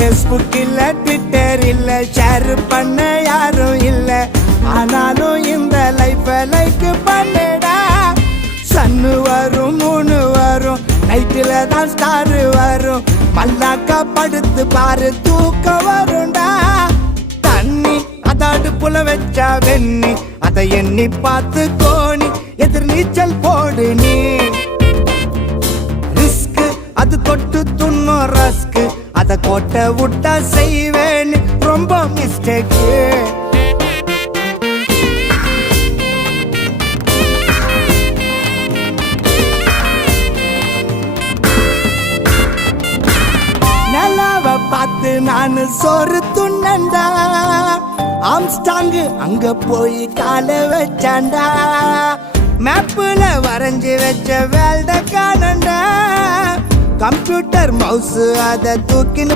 Facebook இல்ல Twitter இல்ல share பண்ண யாரும் இல்ல ஆனாலும் இந்த லைஃப் லைக் பண்ணடா சன்னு வரும் மூணு வரும் நைட்டில் தான் ஸ்டார் வரும் மல்லாக்கா படுத்து பாரு தூக்கம் வரும்டா தண்ணி அத அடுப்புல வச்சா வெண்ணி அதை எண்ணி பார்த்து கோணி எதிர் நீச்சல் போடு நீ ரிஸ்க் அது தொட்டு துண்ணும் ரஸ்க் அத கோட்டை விட்டா செய்வேன் ரொம்ப மிஸ்டேக்கு பார்த்து நானு சோறு துண்ணண்டா ஆம்ஸ்டாங்கு அங்க போய் கால வச்சாண்டா மேப்புல வரைஞ்சி வச்ச வேல்ட காணண்டா கம்ப்யூட்டர் மவுஸ் அத தூக்கின்னு